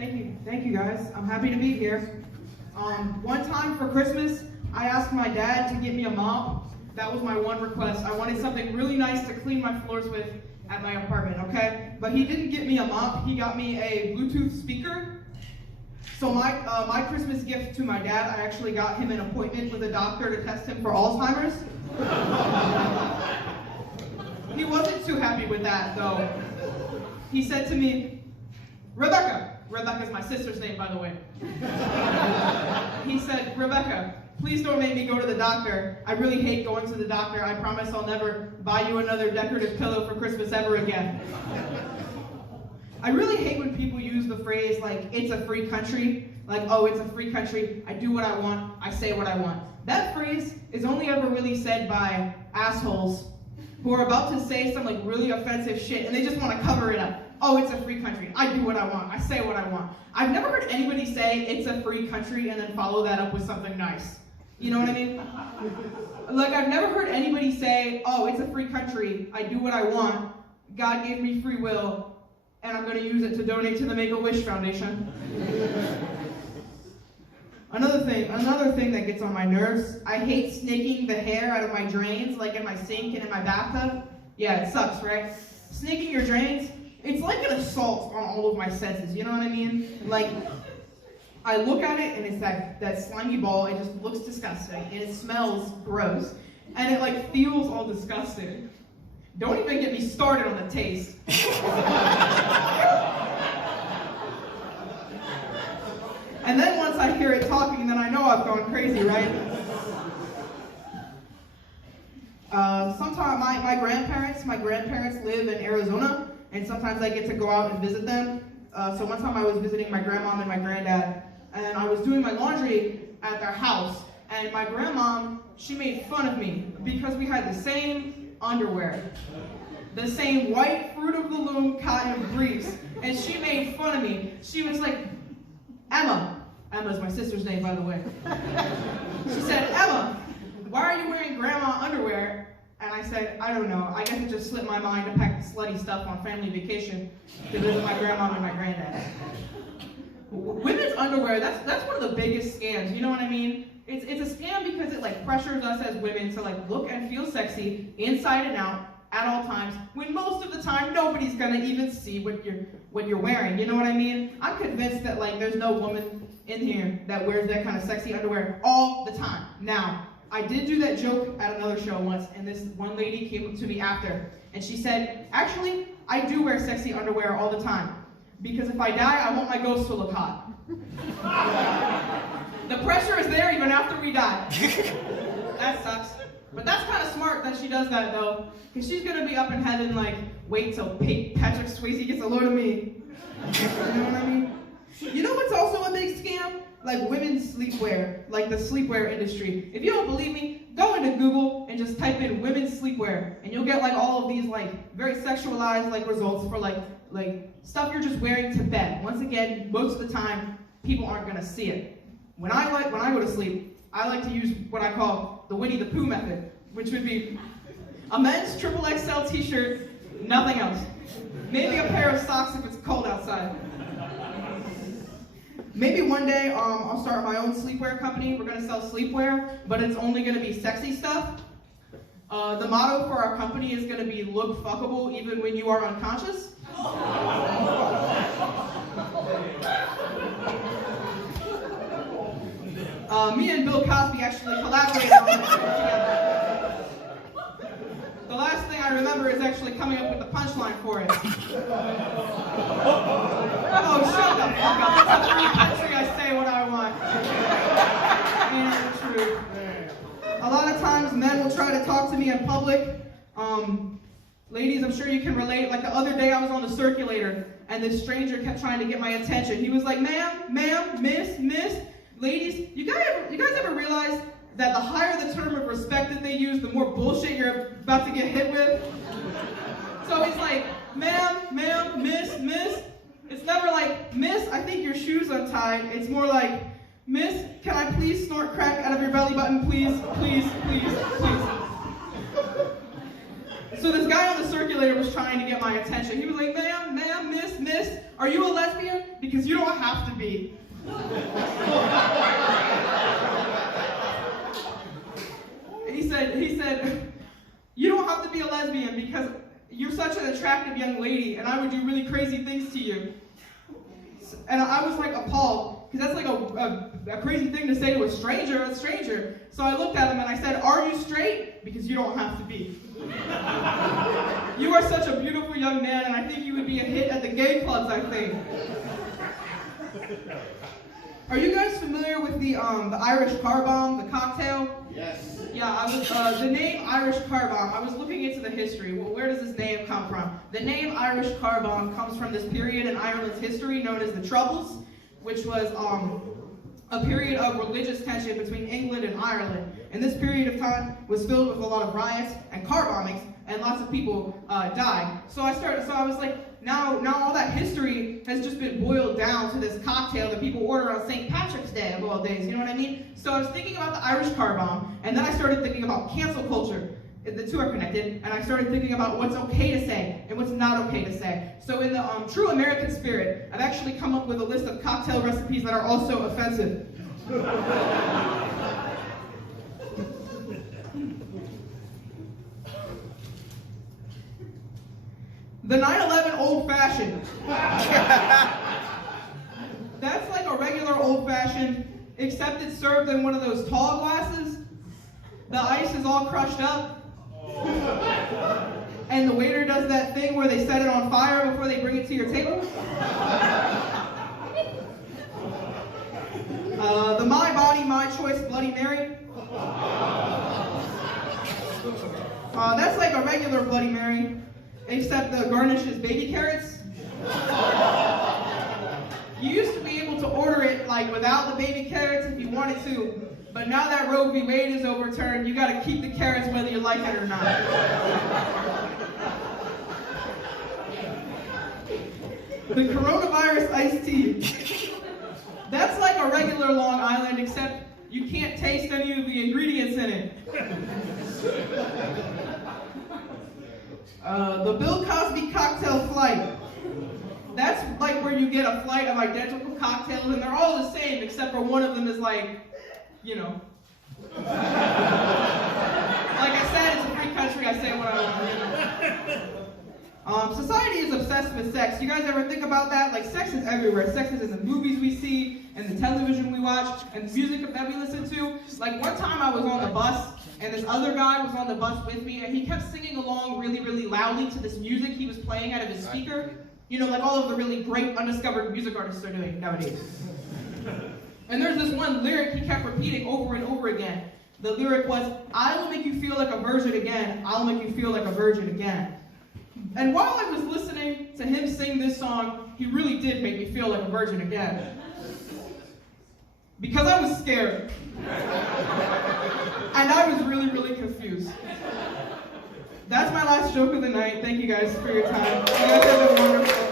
Thank you guys. I'm happy to be here. One time for Christmas, I asked my dad to get me a mop. That was my one request. I wanted something really nice to clean my floors with at my apartment, okay? But he didn't get me a mop, he got me a Bluetooth speaker. So my Christmas gift to my dad, I actually got him an appointment with a doctor to test him for Alzheimer's. He wasn't too happy with that, though. He said to me, Rebecca's my sister's name, by the way. He said, Rebecca, please don't make me go to the doctor. I really hate going to the doctor. I promise I'll never buy you another decorative pillow for Christmas ever again. I really hate when people use the phrase, like, it's a free country. Like, oh, it's a free country. I do what I want. I say what I want. That phrase is only ever really said by assholes who are about to say some, like, really offensive shit, and they just want to cover it up. Oh, it's a free country. I do what I want. I say what I want. I've never heard anybody say it's a free country and then follow that up with something nice. You know what I mean? Like, I've never heard anybody say, oh, it's a free country. I do what I want. God gave me free will, and I'm going to use it to donate to the Make-A-Wish Foundation. Another thing that gets on my nerves, I hate snaking the hair out of my drains, like in my sink and in my bathtub. Yeah, it sucks, right? Snaking your drains, it's like an assault on all of my senses, you know what I mean? Like, I look at it and it's that slimy ball, it just looks disgusting, and it smells gross, and it like feels all disgusting. Don't even get me started on the taste. And then once I hear it talking, then I know I've gone crazy, right? Sometimes my grandparents live in Arizona, and sometimes I get to go out and visit them. So one time I was visiting my grandmom and my granddad, and I was doing my laundry at their house, and my grandmom, she made fun of me because we had the same underwear, the same white Fruit of the Loom cotton briefs, and she made fun of me. She was like, Emma's my sister's name, by the way. She said, Emma, why are you wearing grandma underwear? And I said, I don't know. I guess it just slipped my mind to pack the slutty stuff on family vacation to visit my grandma and my granddad. Women's underwear, that's one of the biggest scams, you know what I mean? It's a scam because it like pressures us as women to like look and feel sexy inside and out at all times, when most of the time nobody's gonna even see what you're wearing, you know what I mean? I'm convinced that like there's no woman in here that wears that kind of sexy underwear all the time. Now, I did do that joke at another show once, and this one lady came up to me after, and she said, actually, I do wear sexy underwear all the time, because if I die, I want my ghost to look hot. The pressure is there even after we die. That sucks. But that's kind of smart that she does that, though, because she's going to be up in heaven like, wait till Patrick Swayze gets a load of me. You know what I mean? You know what's also a big scam? Like women's sleepwear, like the sleepwear industry. If you don't believe me, go into Google and just type in women's sleepwear, and you'll get like all of these like very sexualized like results for like stuff you're just wearing to bed. Once again, most of the time, people aren't gonna see it. When I go to sleep, I like to use what I call the Winnie the Pooh method, which would be a men's XXL t-shirt, nothing else. Maybe a pair of socks if it's cold outside. Maybe one day I'll start my own sleepwear company. We're going to sell sleepwear, but it's only going to be sexy stuff. The motto for our company is going to be look fuckable even when you are unconscious. Me and Bill Cosby actually collaborated on this together. The last thing I remember is actually coming up with the punchline for it. Oh, shut the fuck up. It's a free country, I say what I want. Ain't it true? A lot of times men will try to talk to me in public. Ladies, I'm sure you can relate. Like the other day I was on the circulator and this stranger kept trying to get my attention. He was like, ma'am, miss. Ladies, you guys ever realize that the higher the term of respect that they use, the more bullshit you're about to get hit with? So he's like, ma'am, miss. It's never like, miss, I think your shoe's untied. It's more like, miss, can I please snort crack out of your belly button, please? So this guy on the circulator was trying to get my attention. He was like, ma'am, miss, are you a lesbian? Because you don't have to be. He said, you don't have to be a lesbian because you're such an attractive young lady and I would do really crazy things to you. And I was like appalled, because that's like a crazy thing to say to a stranger. So I looked at him and I said, are you straight? Because you don't have to be. You are such a beautiful young man, and I think you would be a hit at the gay clubs, I think. Are you guys familiar with the Irish car bomb, the cocktail? Yes. Yeah, the name Irish car bomb, I was looking into the history. Well, where does this name come from? The name Irish car bomb comes from this period in Ireland's history known as the Troubles, which was a period of religious tension between England and Ireland. And this period of time was filled with a lot of riots and car bombings, and lots of people died. So I was like, now all that history has just been boiled down to this cocktail that people order on St. Patrick's Day of all days, you know what I mean? So I was thinking about the Irish car bomb, and then I started thinking about cancel culture. The two are connected, and I started thinking about what's okay to say and what's not okay to say. So in the true American spirit, I've actually come up with a list of cocktail recipes that are also offensive. The 9/11 Old Fashioned. That's like a regular Old Fashioned, except it's served in one of those tall glasses. The ice is all crushed up. And the waiter does that thing where they set it on fire before they bring it to your table. The My Body, My Choice Bloody Mary. That's like a regular Bloody Mary, except the garnish is baby carrots. You used to be able to order it like without the baby carrots if you wanted to, but now that Roe v. Wade is overturned, you gotta keep the carrots whether you like it or not. The coronavirus iced tea. That's like a regular Long Island, except you can't taste any of the ingredients in it. The Bill Cosby cocktail flight. That's like where you get a flight of identical cocktails, and they're all the same, except for one of them is like, you know. Like I said, it's a free country, I say what I want, you know. Society is obsessed with sex. You guys ever think about that? Like, sex is everywhere. Sex is in the movies we see, and the television we watch, and the music that we listen to. Like, one time I was on the bus, and this other guy was on the bus with me, and he kept singing along really, really loudly to this music he was playing out of his speaker. You know, like all of the really great undiscovered music artists are doing nowadays. And there's this one lyric he kept repeating over and over again. The lyric was, I will make you feel like a virgin again. I'll make you feel like a virgin again. And while I was listening to him sing this song, he really did make me feel like a virgin again. Because I was scared. And I was really, really confused. That's my last joke of the night. Thank you guys for your time. You guys have been wonderful.